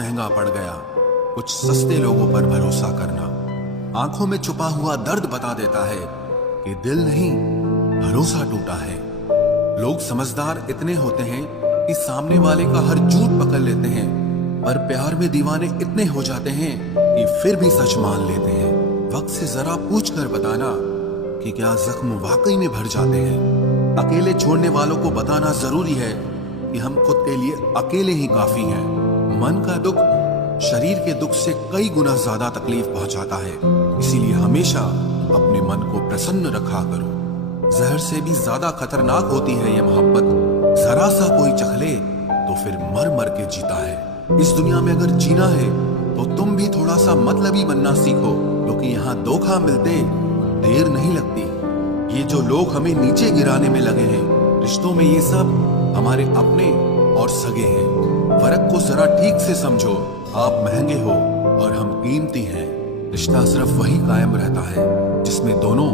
महंगा पड़ गया कुछ सस्ते लोगों पर भरोसा करना। आंखों में छुपा हुआ दर्द बता देता है कि दिल नहीं, भरोसा टूटा है। लोग समझदार इतने होते हैं कि सामने वाले का हर झूठ पकड़ लेते हैं, पर प्यार में दीवाने इतने हो जाते हैं कि फिर भी सच मान लेते हैं। वक्त से जरा पूछ कर बताना कि क्या जख्म वाकई में भर जाते हैं। अकेले छोड़ने वालों को बताना जरूरी है कि हम खुद के लिए अकेले ही काफी हैं। मन का दुख शरीर के दुख से कई गुना ज्यादा तकलीफ पहुंचाता है, इसीलिए हमेशा अपने मन को प्रसन्न रखा करो। जहर से भी ज्यादा खतरनाक होती है ये मोहब्बत। जरा सा कोई चख ले तो फिर मर मर के जीता है। इस दुनिया में अगर जीना है तो तुम भी थोड़ा सा मतलबी बनना सीखो, क्योंकि यहाँ धोखा मिलते देर नहीं लगती। ये जो लोग हमें नीचे गिराने में लगे हैं, रिश्तों में ये सब हमारे अपने और सगे हैं। फर्क को जरा ठीक से समझो। आप महंगे हो और हम कीमती हैं। रिश्ता सिर्फ वही कायम रहता है जिसमें दोनों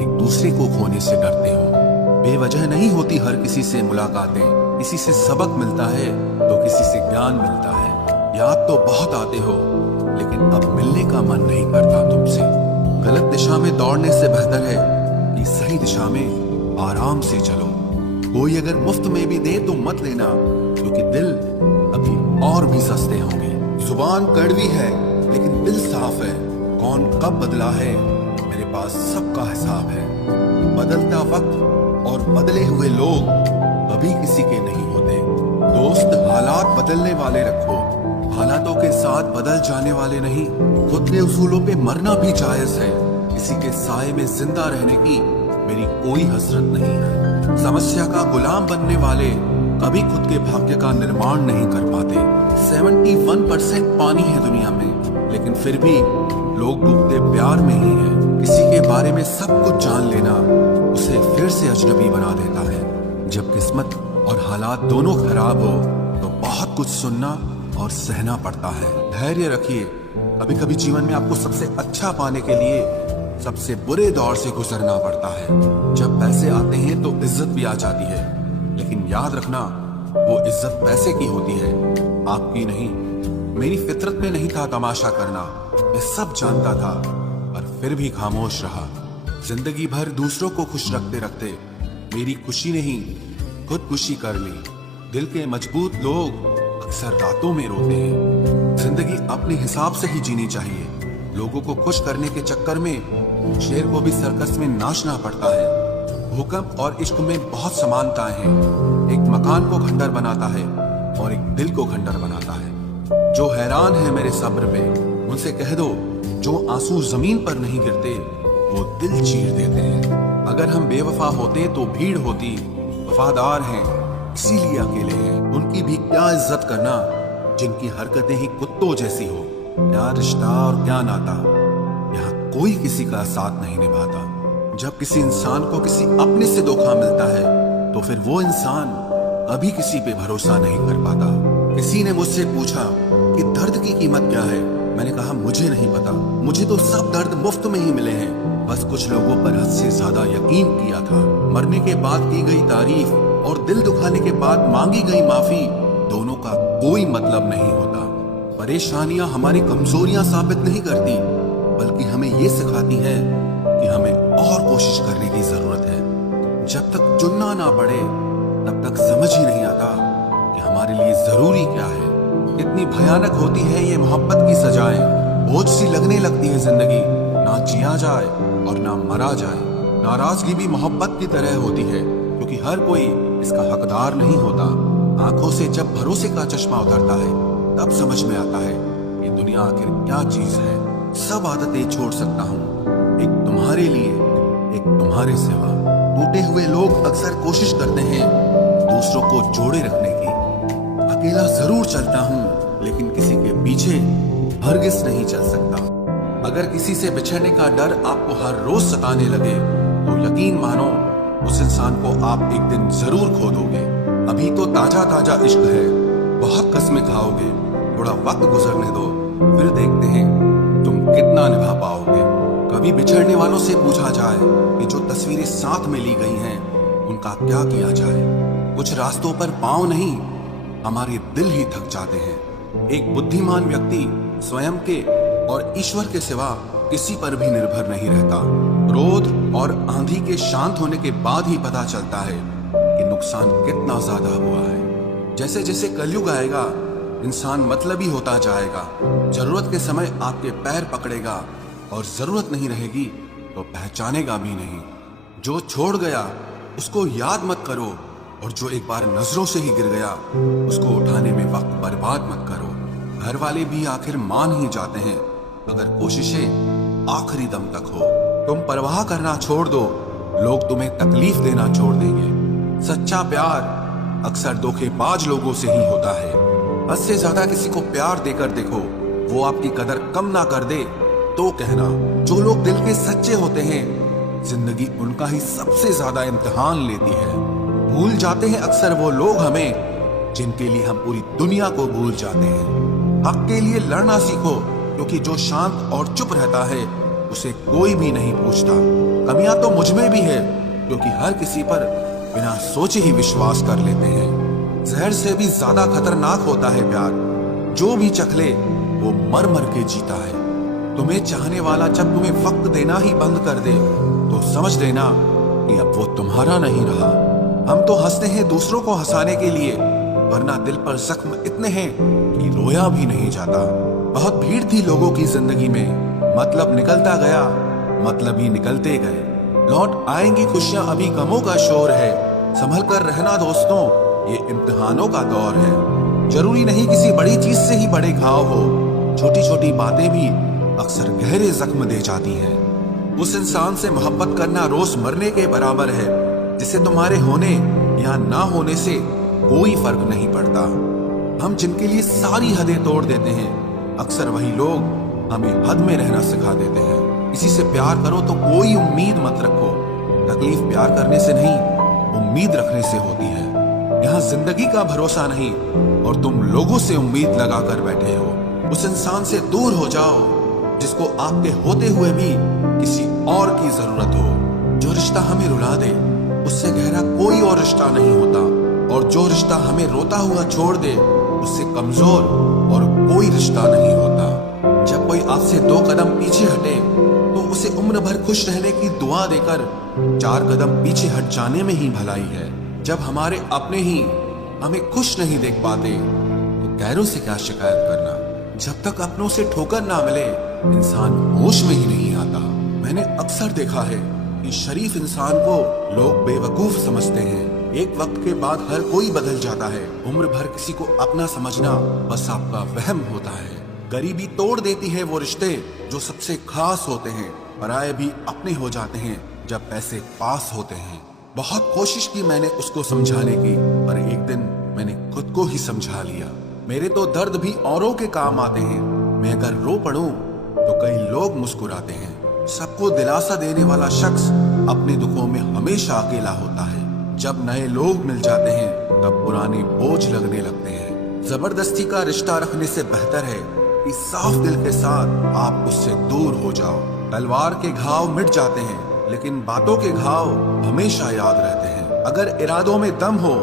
एक दूसरे को खोने से डरते हो। बेवजह नहीं होती हर किसी से मुलाकातें। किसी से सबक मिलता है तो किसी से ज्ञान मिलता है। याद तो बहुत आते हो, लेकिन अब मिलने का मन नहीं करता तुमसे। गलत दिशा में दौड़ने से बेहतर है कि सही दिशा में आराम से चलो। कोई अगर मुफ्त में भी दे तो मत लेना, क्योंकि दिल अभी और भी सस्ते होंगे। जुबान कड़वी है लेकिन दिल साफ है। कौन कब बदला है, मेरे पास सबका हिसाब है। बदलता वक्त और बदले हुए लोग कभी किसी के नहीं होते। दोस्त हालात बदलने वाले रखो, हालातों के साथ बदल जाने वाले नहीं। खुद के उसूलों पे मरना भी जायज है। किसी के साए में जिंदा रहने की मेरी कोई हसरत नहीं है। समस्या का गुलाम बनने वाले कभी खुद के भाग्य का निर्माण नहीं कर पाते। 71% पानी है दुनिया में, लेकिन फिर भी लोग डूबते प्यार में ही हैं। किसी के बारे में सब कुछ जान लेना उसे फिर से अजनबी बना देता है। जब किस्मत और हालात दोनों खराब हो तो बहुत कुछ सुनना और सहना पड़ता है। धैर्य रखिए। कभी कभी जीवन में आपको सबसे अच्छा पाने के लिए सबसे बुरे दौर से गुजरना पड़ता है। जब पैसे आते हैं तो इज्जत भी आ जाती है, लेकिन याद रखना वो इज्जत पैसे की होती है, आपकी नहीं। मेरी फितरत में नहीं था तमाशा करना, मैं सब जानता था, पर फिर भी खामोश रहा। जिंदगी भर दूसरों को खुश रखते रखते मेरी खुशी नहीं खुदकुशी कर ली। दिल के मजबूत लोग अक्सर रातों में रोते हैं। जिंदगी अपने हिसाब से ही जीनी चाहिए। लोगों को खुश करने के चक्कर में शेर को भी सर्कस में नाचना पड़ता है। भूकंप और इश्क में बहुत समानताएं हैं। एक मकान को खंडर बनाता है और एक दिल को खंडर बनाता है। जो हैरान है मेरे सब्र में, उनसे कह दो जो आंसू जमीन पर नहीं गिरते वो दिल चीर देते हैं। अगर हम बेवफा होते तो भीड़ होती, वफादार हैं इसीलिए अकेले हैं। उनकी भी क्या इज्जत करना जिनकी हरकतें ही कुत्तों जैसी हो। क्या रिश्ता और क्या नाता, यहाँ कोई किसी का साथ नहीं निभाता। जब किसी इंसान को किसी अपने से धोखा मिलता है तो फिर वो इंसान कभी किसी पे भरोसा नहीं कर पाता। किसी ने मुझसे पूछा कि दर्द की कीमत क्या है, मैंने कहा मुझे नहीं पता। मुझे तो सब दर्द मुफ्त में ही मिले हैं, बस कुछ लोगों पर हद से ज्यादा यकीन किया था। मरने के बाद की गई तारीफ और दिल दुखाने के बाद मांगी गई माफी, दोनों का कोई मतलब नहीं होता। परेशानियां हमारी कमजोरियां साबित नहीं करती, बल्कि हमें ये सिखाती है कि हमें और कोशिश करने की जरूरत है। जब तक चुनना ना पड़े तब तक समझ ही नहीं आता कि हमारे लिए जरूरी क्या है। इतनी भयानक होती है ये मोहब्बत की सजाएं। बोझ सी लगने लगती है जिंदगी, ना जिया जाए और ना मरा जाए। नाराजगी भी मोहब्बत की तरह होती है, क्योंकि हर कोई इसका हकदार नहीं होता। आंखों से जब भरोसे का चश्मा उतरता है तब समझ में आता है कि दुनिया आखिर क्या चीज है। सब आदतें छोड़ सकता हूँ, एक तुम्हारे लिए, एक तुम्हारे सिवा। टूटे हुए लोग अक्सर कोशिश करते हैं दूसरों को जोड़े रखने की। अकेला जरूर चलता हूँ, लेकिन किसी के पीछे हरगिज नहीं चल सकता। अगर किसी से बिछड़ने का डर आपको हर रोज सताने लगे तो यकीन मानो उस इंसान को आप एक दिन जरूर खो दोगे। अभी तो ताजा ताजा इश्क है, बहुत कस्में खाओगे। थोड़ा वक्त गुजरने दो, फिर देखते हैं तुम कितना निभा पाओगे। कभी बिछड़ने वालों से पूछा जाए कि जो तस्वीरें साथ में ली गई हैं उनका क्या किया जाए। कुछ रास्तों पर पांव नहीं, हमारे दिल ही थक जाते हैं। एक बुद्धिमान व्यक्ति स्वयं के और ईश्वर के सिवा किसी पर भी निर्भर नहीं रहता। क्रोध और आंधी के शांत होने के बाद ही पता चलता है कि नुकसान कितना ज्यादा हुआ है। जैसे जैसे कलयुग आएगा, इंसान मतलबी होता जाएगा। जरूरत के समय आपके पैर पकड़ेगा और जरूरत नहीं रहेगी तो पहचानेगा भी नहीं। जो छोड़ गया उसको याद मत करो, और जो एक बार नजरों से ही गिर गया उसको उठाने में वक्त बर्बाद मत करो। घर वाले भी आखिर मान ही जाते हैं अगर कोशिशें आखिरी दम तक हो। तुम परवाह करना छोड़ दो, लोग तुम्हें तकलीफ देना छोड़ देंगे। सच्चा प्यार अक्सर धोखेबाज लोगों से ही होता है। हद से ज्यादा किसी को प्यार देकर देखो, वो आपकी कदर कम ना कर दे तो कहना। जो लोग दिल के सच्चे होते हैं, जिंदगी उनका ही सबसे ज्यादा इम्तिहान लेती है। भूल जाते हैं अक्सर वो लोग हमें जिनके लिए हम पूरी दुनिया को भूल जाते हैं। हक के लिए लड़ना सीखो, क्योंकि जो शांत और चुप रहता है उसे कोई भी नहीं पूछता। कमियां तो मुझ में भी है, क्योंकि हर किसी पर बिना सोचे ही विश्वास कर लेते हैं। जहर से भी ज्यादा खतरनाक होता है प्यार। जो भी चख ले वो मर मर के जीता है। तुम्हें चाहने वाला जब तुम्हें वक्त देना ही बंद कर दे तो समझ लेना कि अब वो तुम्हारा नहीं रहा। हम तो हंसते हैं दूसरों को हंसाने के लिए, वरना दिल पर जख्म इतने हैं कि रोया भी नहीं जाता। बहुत भीड़ थी लोगों की जिंदगी में, मतलब निकलता गया, मतलब ही निकलते गए। लौट आएंगी खुशियां, अभी गमों का शोर है। संभल कर रहना दोस्तों, ये इम्तिहानों का दौर है। जरूरी नहीं किसी बड़ी चीज से ही बड़े घाव हो, छोटी छोटी बातें भी अक्सर गहरे जख्म दे जाती हैं। उस इंसान से मोहब्बत करना रोज मरने के बराबर है, जिसे तुम्हारे होने या ना होने से कोई फर्क नहीं पड़ता। हम जिनके लिए सारी हदें तोड़ देते हैं, अक्सर वही लोग हमें हद में रहना सिखा देते हैं। किसी से प्यार करो तो कोई उम्मीद मत रखो। तकलीफ प्यार करने से नहीं, उम्मीद रखने से होती है। यहाँ जिंदगी का भरोसा नहीं और तुम लोगों से उम्मीद लगा कर बैठे हो। उस इंसान से दूर हो जाओ जिसको आपके होते हुए भी किसी और की जरूरत हो। जो रिश्ता हमें रुला दे उससे गहरा कोई और रिश्ता नहीं होता, और जो रिश्ता हमें रोता हुआ छोड़ दे उससे कमजोर और कोई रिश्ता नहीं होता। जब कोई आपसे 2 कदम पीछे हटे तो उसे उम्र भर खुश रहने की दुआ देकर 4 कदम पीछे हट जाने में ही भलाई है। जब हमारे अपने ही हमें खुश नहीं देख पाते तो गैरों से क्या शिकायत करना। जब तक अपनों से ठोकर ना मिले इंसान होश में ही नहीं आता। मैंने अक्सर देखा है कि शरीफ इंसान को लोग बेवकूफ समझते हैं। एक वक्त के बाद हर कोई बदल जाता है। उम्र भर किसी को अपना समझना बस आपका वहम होता है। गरीबी तोड़ देती है वो रिश्ते जो सबसे खास होते हैं। पराये भी अपने हो जाते हैं जब पैसे पास होते हैं। बहुत कोशिश की मैंने उसको समझाने की, पर एक दिन मैंने खुद को ही समझा लिया। मेरे तो दर्द भी औरों के काम आते हैं। मैं अगर रो पड़ूं तो कई लोग मुस्कुराते हैं। सबको दिलासा देने वाला शख्स अपने दुखों में हमेशा अकेला होता है। जब नए लोग मिल जाते हैं तब पुराने बोझ लगने लगते हैं। जबरदस्ती का रिश्ता रखने से बेहतर है कि साफ दिल के साथ आप उससे दूर हो जाओ। तलवार के घाव मिट जाते हैं, लेकिन बातों के घाव हमेशा याद रहते हैं। अगर इरादों में दम हो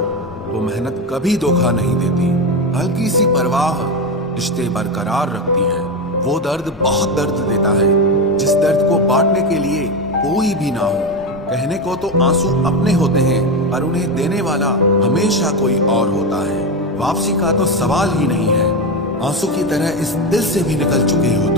तो मेहनत कभी धोखा नहीं देती। हल्की सी परवाह रिश्ते बरकरार रखती है। वो दर्द बहुत दर्द देता है जिस दर्द को बांटने के लिए कोई भी ना हो। कहने को तो आंसू अपने होते हैं, पर उन्हें देने वाला हमेशा कोई और होता है। वापसी का तो सवाल ही नहीं है। आंसू की तरह इस दिल से भी निकल चुके होते